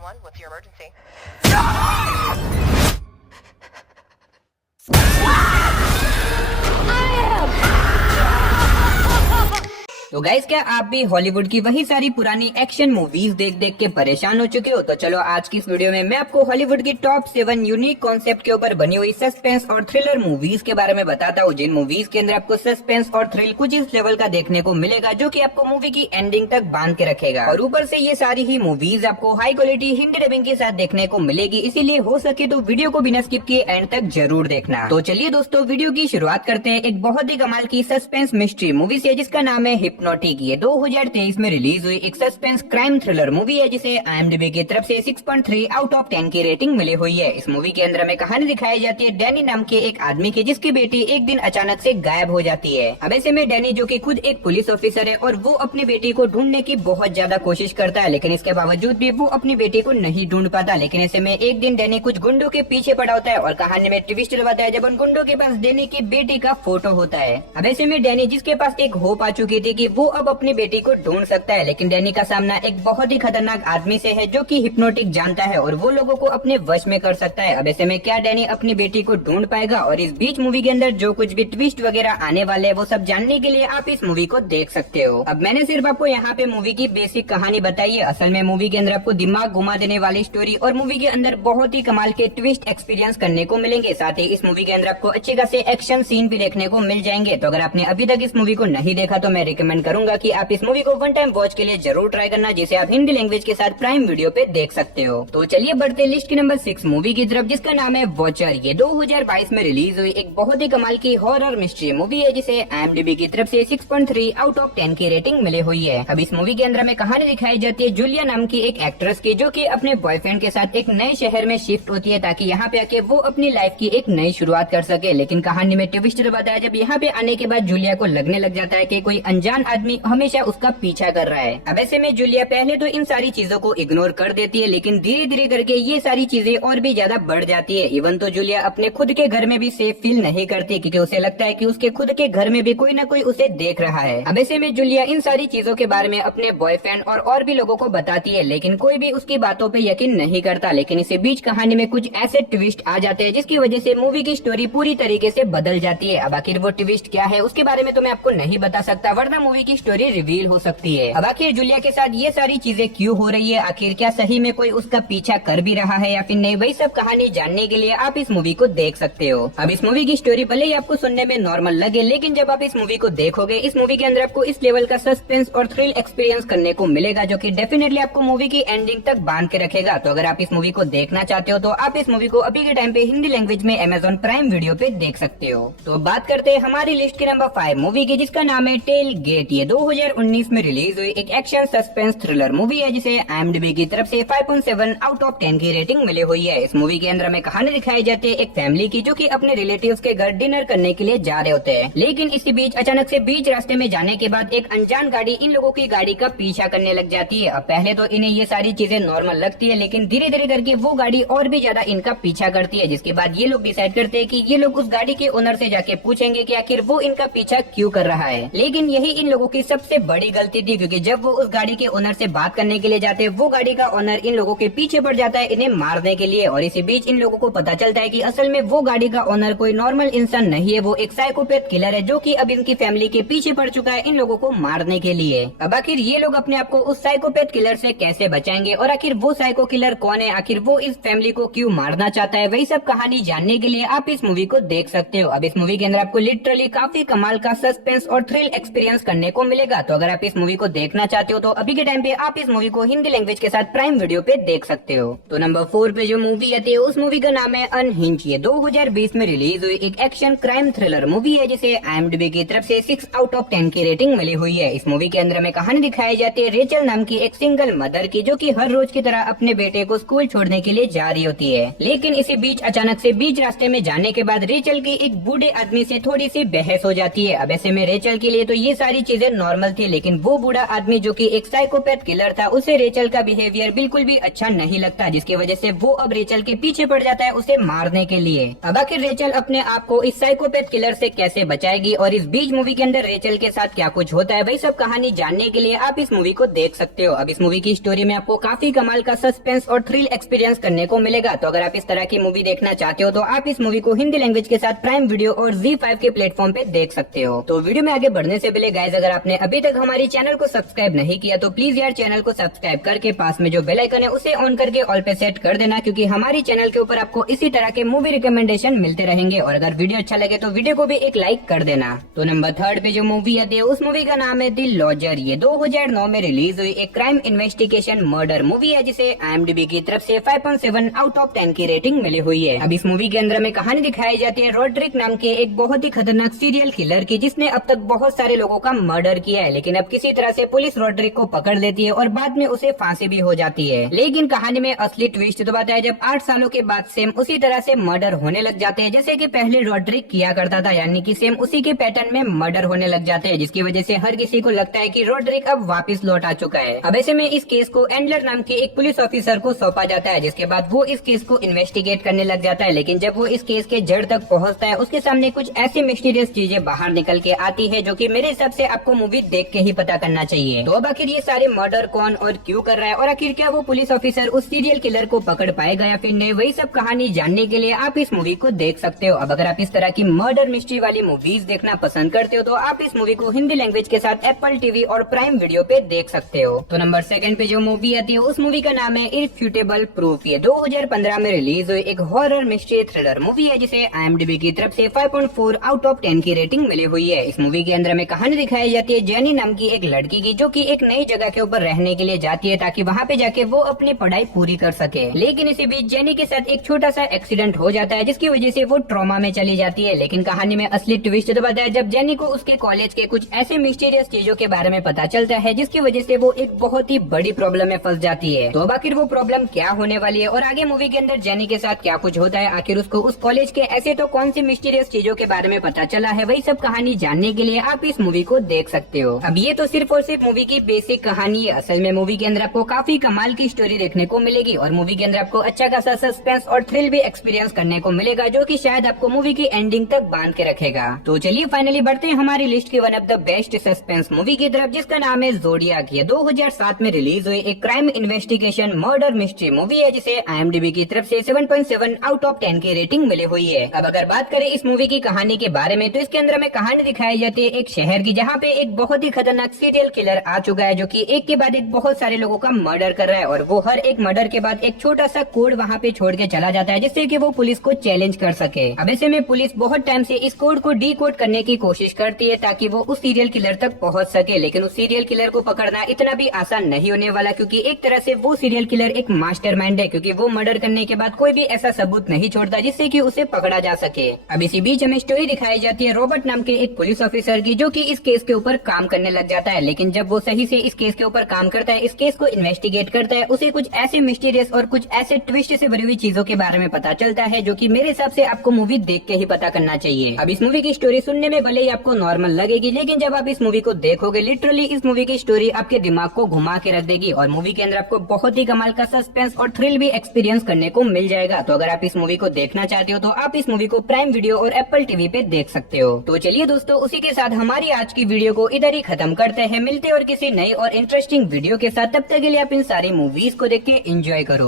911, what's your emergency? तो guys, क्या आप भी हॉलीवुड की वही सारी पुरानी एक्शन मूवीज देख देख के परेशान हो चुके हो? तो चलो आज की इस वीडियो में मैं आपको हॉलीवुड की टॉप 7 यूनिक कॉन्सेप्ट के ऊपर बनी हुई सस्पेंस और थ्रिलर मूवीज के बारे में बताता हूँ, जिन मूवीज के अंदर आपको सस्पेंस और थ्रिल कुछ इस लेवल का देखने को मिलेगा जो कि आपको मूवी की एंडिंग तक बांध के रखेगा। और ऊपर से ये सारी ही मूवीज आपको हाई क्वालिटी हिंदी डबिंग के साथ देखने को मिलेगी, इसीलिए हो सके तो वीडियो को बिना स्किप किए एंड तक जरूर देखना। तो चलिए दोस्तों, वीडियो की शुरुआत करते हैं एक बहुत ही कमाल की सस्पेंस मिस्ट्री मूवी से, जिसका नाम है हिप्नोटिक। ये 2023 में रिलीज हुई एक सस्पेंस क्राइम थ्रिलर मूवी है, जिसे IMDb की तरफ से 6.3 आउट ऑफ 10 की रेटिंग मिली हुई है। इस मूवी के अंदर हमें कहानी दिखाई जाती है डैनी नाम के एक आदमी की, जिसकी बेटी एक दिन अचानक से गायब हो जाती है। अब ऐसे में डैनी, जो कि खुद एक पुलिस ऑफिसर है, और वो अपनी बेटी को ढूंढने की बहुत ज्यादा कोशिश करता है, लेकिन इसके बावजूद भी वो अपनी बेटी को नहीं ढूंढ पाता। लेकिन ऐसे में एक दिन डैनी कुछ गुंडों के पीछे पड़ा होता है, और कहानी में ट्विस्ट बताया है जब उन गुंडों के पास डैनी की बेटी का फोटो होता है। अब ऐसे में डैनी, जिसके पास एक होप आ चुकी थी कि वो अब अपनी बेटी को ढूंढ सकता है, लेकिन डैनी का सामना एक बहुत ही खतरनाक आदमी से है, जो कि हिप्नोटिक जानता है और वो लोगों को अपने वश में कर सकता है। अब ऐसे में क्या डैनी अपनी बेटी को ढूंढ पाएगा? और इस बीच मूवी के अंदर जो कुछ भी ट्विस्ट वगैरह आने वाले हैं, वो सब जानने के लिए आप इस मूवी को देख सकते हो। अब मैंने सिर्फ आपको यहाँ पे मूवी की बेसिक कहानी बताई है। असल में मूवी के अंदर आपको दिमाग घुमा देने वाली स्टोरी और मूवी के अंदर बहुत ही कमाल के ट्विस्ट एक्सपीरियंस करने को मिलेंगे। साथ ही इस मूवी के अंदर आपको अच्छे खासे एक्शन सीन भी देखने को मिल जाएंगे। तो अगर आपने अभी तक इस मूवी को नहीं देखा तो मैं रिकमेंड करूंगा कि आप इस मूवी को वन टाइम वॉच के लिए जरूर ट्राई करना, जिसे आप हिंदी लैंग्वेज के साथ प्राइम वीडियो पे देख सकते हो। तो चलिए बढ़ते लिस्ट की नंबर 6 मूवी की तरफ, जिसका नाम है वॉचर। ये 2022 में रिलीज हुई एक बहुत ही कमाल की हॉरर मिस्ट्री मूवी है, जिसे IMDb की तरफ से 6.3 आउट ऑफ 10 की रेटिंग मिली हुई है। अब इस मूवी के अंदर हमें कहानी दिखाई जाती है जूलिया नाम की एक एक्ट्रेस की, जो कि अपने बॉयफ्रेंड के साथ एक नए शहर में शिफ्ट होती है, ताकि यहाँ पे आके वो अपनी लाइफ की एक नई शुरुआत कर सके। लेकिन कहानी में ट्विस्ट बताया जब यहाँ पे आने के बाद जूलिया को लगने लग जाता है कि कोई अनजान आदमी हमेशा उसका पीछा कर रहा है। अब ऐसे में जूलिया पहले तो इन सारी चीजों को इग्नोर कर देती है, लेकिन धीरे धीरे करके ये सारी चीजें और भी ज्यादा बढ़ जाती है। इवन तो जूलिया अपने खुद के घर में भी सेफ फील नहीं करती, क्योंकि उसे लगता है कि उसके खुद के घर में भी कोई ना कोई उसे देख रहा है। अब ऐसे में जूलिया इन सारी चीजों के बारे में अपने बॉयफ्रेंड और भी लोगों को बताती है, लेकिन कोई भी उसकी बातों पे यकीन नहीं करता। लेकिन इसी बीच कहानी में कुछ ऐसे ट्विस्ट आ जाते हैं, जिसकी वजह से मूवी की स्टोरी पूरी तरीके से बदल जाती है। अब आखिर वो ट्विस्ट क्या है, उसके बारे में तो मैं आपको नहीं बता सकता, वरना मूवी की स्टोरी रिवील हो सकती है। अब आखिर जूलिया के साथ ये सारी चीजें क्यों हो रही है, आखिर क्या सही में कोई उसका पीछा कर भी रहा है या फिर नहीं, वही सब कहानी जानने के लिए आप इस मूवी को देख सकते हो। अब इस मूवी की स्टोरी भले ही आपको सुनने में नॉर्मल लगे, लेकिन जब आप इस मूवी को देखोगे, इस मूवी के अंदर आपको इस लेवल का सस्पेंस और थ्रिल एक्सपीरियंस करने को मिलेगा, जो कि डेफिनेटली आपको मूवी की एंडिंग तक बांध के रखेगा। तो अगर आप इस मूवी को देखना चाहते हो तो आप इस मूवी को अभी के टाइम पे हिंदी लैंग्वेज में Amazon प्राइम वीडियो पे देख सकते हो। तो बात करते हैं हमारी लिस्ट के नंबर 5 मूवी की, जिसका नाम है टेल गेट। ये 2019 में रिलीज हुई एक एक्शन सस्पेंस थ्रिलर मूवी है, जिसे IMDb की तरफ से 5.7 आउट ऑफ 10 की रेटिंग मिली हुई है। इस मूवी के अंदर हमें कहानी दिखाई जाती है एक फैमिली की, जो कि अपने रिलेटिव्स के घर डिनर करने के लिए जा रहे होते हैं। लेकिन इसी बीच अचानक से बीच रास्ते में जाने के बाद एक अनजान गाड़ी इन लोगों की गाड़ी का पीछा करने लग जाती है। अब पहले तो इन्हें ये सारी चीजें नॉर्मल लगती है, लेकिन धीरे धीरे करके वो गाड़ी और भी ज्यादा इनका पीछा करती है, जिसके बाद ये लोग डिसाइड करते हैं कि ये लोग उस गाड़ी के ओनर से जाके पूछेंगे कि आखिर वो इनका पीछा क्यों कर रहा है। लेकिन यही इन लोगों की सबसे बड़ी गलती थी, क्योंकि जब वो उस गाड़ी के ओनर से बात करने के लिए जाते हैं, वो गाड़ी का ओनर इन लोगों के पीछे पड़ जाता है इन्हें मारने के लिए। और इसी बीच इन लोगों को पता चलता है कि असल में वो गाड़ी का ओनर कोई नॉर्मल इंसान नहीं है, वो एक साइकोपैथ किलर है, जो कि अब इनकी फैमिली के पीछे पड़ चुका है इन लोगों को मारने के लिए। अब आखिर ये लोग अपने आप को उस साइकोपैथ किलर से कैसे बचाएंगे, और आखिर वो साइको किलर कौन है, आखिर वो इस फैमिली को क्यों मारना चाहता है, वही सब कहानी जानने के लिए आप इस मूवी को देख सकते हो। अब इस मूवी के अंदर आपको लिटरली काफी कमाल का सस्पेंस और थ्रिल एक्सपीरियंस करने को मिलेगा। तो अगर आप इस मूवी को देखना चाहते हो तो अभी के टाइम पे आप इस मूवी को हिंदी लैंग्वेज के साथ प्राइम वीडियो पे देख सकते हो। तो नंबर 4 पे जो मूवी आती है उस मूवी का नाम है अनहिंज। ये 2020 में रिलीज हुई एक एक्शन क्राइम थ्रिलर मूवी है, जिसे IMDb की तरफ से 6 आउट ऑफ 10 की रेटिंग मिली हुई है। इस मूवी के अंदर हमें कहानी दिखाई जाती है रेचल नाम की एक सिंगल मदर की, जो कि हर रोज की तरह अपने बेटे को स्कूल छोड़ने के लिए जा रही होती है। लेकिन इसी बीच अचानक से बीच रास्ते में जाने के बाद रेचल की एक बूढ़े आदमी से थोड़ी सी बहस हो जाती है। अब ऐसे में रेचल के लिए तो ये सारी चीजें नॉर्मल थी, लेकिन वो बूढ़ा आदमी जो कि एक साइकोपैथ किलर था, उसे रेचल का बिहेवियर बिल्कुल भी अच्छा नहीं लगता, जिसकी वजह से वो अब रेचल के पीछे पड़ जाता है उसे मारने के लिए। अब आखिर रेचल अपने आप को इस साइकोपैथ किलर से कैसे बचाएगी और इस बीच मूवी के अंदर रेचल के साथ क्या कुछ होता है, वही सब कहानी जानने के लिए आप इस मूवी को देख सकते हो। अब इस मूवी की स्टोरी में आपको काफी कमाल का सस्पेंस और थ्रिल एक्सपीरियंस करने को मिलेगा। तो अगर आप इस तरह की मूवी देखना चाहते हो तो आप इस मूवी को हिंदी लैंग्वेज के साथ प्राइम वीडियो और ZEE5 के प्लेटफॉर्म पे देख सकते हो। तो वीडियो में आगे बढ़ने से पहले गाइस, अगर आपने अभी तक हमारी चैनल को सब्सक्राइब नहीं किया तो प्लीज यार चैनल को सब्सक्राइब करके पास में जो बेल आइकन है उसे ऑन करके ऑल पे सेट कर देना, क्योंकि हमारी चैनल के ऊपर आपको इसी तरह के मूवी रिकमेंडेशन मिलते रहेंगे। और अगर वीडियो अच्छा लगे तो वीडियो को भी एक लाइक कर देना। तो नंबर 3 पे जो मूवी आती है उस मूवी का नाम है द लॉजर। ये 2009 में रिलीज हुई एक क्राइम इन्वेस्टिगेशन मर्डर मूवी है, जिसे IMDb की तरफ से 5.7 आउट ऑफ 10 की रेटिंग मिली हुई है। अब इस मूवी के अंदर में कहानी दिखाई जाती है रॉड्रिक नाम के एक बहुत ही खतरनाक सीरियल किलर की, जिसने अब तक बहुत सारे लोगों का मर्डर किया है। लेकिन अब किसी तरह से पुलिस रॉड्रिक को पकड़ लेती है और बाद में उसे फांसी भी हो जाती है। लेकिन कहानी में असली ट्विस्ट तो बताया जब 8 सालों के बाद सेम उसी तरह से मर्डर होने लग जाते हैं जैसे कि पहले रॉड्रिक किया करता था, यानी कि सेम उसी के पैटर्न में मर्डर होने लग जाते हैं, जिसकी वजह से हर किसी को लगता है कि रॉड्रिक अब वापस लौट आ चुका है। अब ऐसे में इस केस को एंडलर नाम के एक पुलिस ऑफिसर को सौंपा जाता है, जिसके बाद वो इस केस को इन्वेस्टिगेट करने लग जाता है। लेकिन जब वो इस केस के जड़ तक पहुंचता है, उसके सामने कुछ ऐसी मिस्टीरियस चीजें बाहर निकल के आती है जो कि मेरे हिसाब से आपको मूवी देख के ही पता करना चाहिए। तो अब आखिर ये सारे मर्डर कौन और क्यों कर रहा है, और आखिर क्या वो पुलिस ऑफिसर उस सीरियल किलर को पकड़ पाएगा या फिर नहीं, वही सब कहानी जानने के लिए आप इस मूवी को देख सकते हो। अब अगर आप इस तरह की मर्डर मिस्ट्री वाली मूवीज देखना पसंद करते हो तो आप इस मूवी को हिंदी लैंग्वेज के साथ एप्पल टीवी और प्राइम वीडियो पे देख सकते हो। तो नंबर 2 पे जो मूवी आती है उस मूवी का नाम है इरफ्यूटेबल प्रूफ। ये 2015 में रिलीज हुई एक हॉरर मिस्ट्री थ्रिलर मूवी है, जिसे IMDb की तरफ से 5.4 आउट ऑफ 10 की रेटिंग मिली हुई है। इस मूवी के अंदर में कहानी दिखाई जाती है जेनी नाम की एक लड़की की, जो कि एक नई जगह के ऊपर रहने के लिए जाती है ताकि वहाँ पे जाके वो अपनी पढ़ाई पूरी कर सके। लेकिन इसी बीच जेनी के साथ एक छोटा सा एक्सीडेंट हो जाता है, जिसकी वजह से वो ट्रॉमा में चली जाती है। लेकिन कहानी में असली ट्विस्ट तो बताया जब जेनी को उसके कॉलेज के कुछ ऐसे मिस्टीरियस चीजों के बारे में पता चलता है, जिसकी वजह से वो एक बहुत ही बड़ी प्रॉब्लम में फंस जाती है। तो आखिर वो प्रॉब्लम क्या होने वाली है और आगे मूवी के अंदर जेनी के साथ क्या कुछ होता है, आखिर उसको उस कॉलेज के ऐसे तो कौन सी मिस्टीरियस चीजों के बारे में पता चला है, वही सब कहानी जानने के लिए आप इस मूवी को देख सकते हो। अब ये तो सिर्फ और सिर्फ मूवी की बेसिक कहानी है। असल में मूवी के अंदर आपको काफी कमाल की स्टोरी देखने को मिलेगी और मूवी के अंदर आपको अच्छा खासा सस्पेंस और थ्रिल भी एक्सपीरियंस करने को मिलेगा, जो कि शायद आपको मूवी की एंडिंग तक बांध के रखेगा। तो चलिए फाइनली बढ़ते हैं हमारी लिस्ट की one of the best suspense movie की तरफ, जिसका नाम है ज़ोडियाक। ये 2007 में रिलीज हुई एक crime investigation murder mystery movie है, जिसे IMDb की तरफ से 7.7 आउट ऑफ 10 की रेटिंग मिली हुई है। अब अगर बात करें इस मूवी की कहानी के बारे में, तो इसके अंदर में कहानी दिखाई जाती है एक शहर की, जहाँ पे एक बहुत ही खतरनाक सीरियल किलर आ चुका है, जो कि एक के बाद एक बहुत सारे लोगों का मर्डर कर रहा है। और वो हर एक मर्डर के बाद एक छोटा सा कोड वहाँ पे छोड़ के चला जाता है, जिससे कि वो पुलिस को चैलेंज कर सके। अब ऐसे में पुलिस बहुत टाइम से इस कोड को डीकोड करने की कोशिश करती है ताकि वो उस सीरियल किलर तक पहुँच सके। लेकिन उस सीरियल किलर को पकड़ना इतना भी आसान नहीं होने वाला, क्योंकि एक तरह से वो सीरियल किलर एक मास्टरमाइंड है, क्योंकि वो मर्डर करने के बाद कोई भी ऐसा सबूत नहीं छोड़ता जिससे कि उसे पकड़ा जा सके। अब इसी बीच हमें स्टोरी दिखाई जाती है रॉबर्ट नाम के एक पुलिस ऑफिसर की, जो कि इस केस के ऊपर काम करने लग जाता है। लेकिन जब वो सही से इस केस के ऊपर काम करता है, इस केस को इन्वेस्टिगेट करता है, उसे कुछ ऐसे मिस्टीरियस और कुछ ऐसे ट्विस्ट से भरी हुई चीजों के बारे में पता चलता है, जो कि मेरे हिसाब से आपको मूवी देख के ही पता करना चाहिए। अब इस मूवी की स्टोरी सुनने में भले ही आपको नॉर्मल लगेगी, लेकिन जब आप इस मूवी को देखोगे, लिटरली इस मूवी की स्टोरी आपके दिमाग को घुमा के रख देगी और मूवी के अंदर आपको बहुत ही कमाल का सस्पेंस और थ्रिल भी एक्सपीरियंस करने को मिल जाएगा। तो अगर आप इस मूवी को देखना चाहते हो तो आप इस मूवी को प्राइम वीडियो और एप्पल टीवी पे देख सकते हो। तो चलिए दोस्तों, उसी के साथ हमारी आज की वीडियो को इधर ही खत्म करते हैं। मिलते और किसी नई और इंटरेस्टिंग वीडियो के साथ, तब तक के लिए आप इन सारी मूवीज को देख के एंजॉय करो।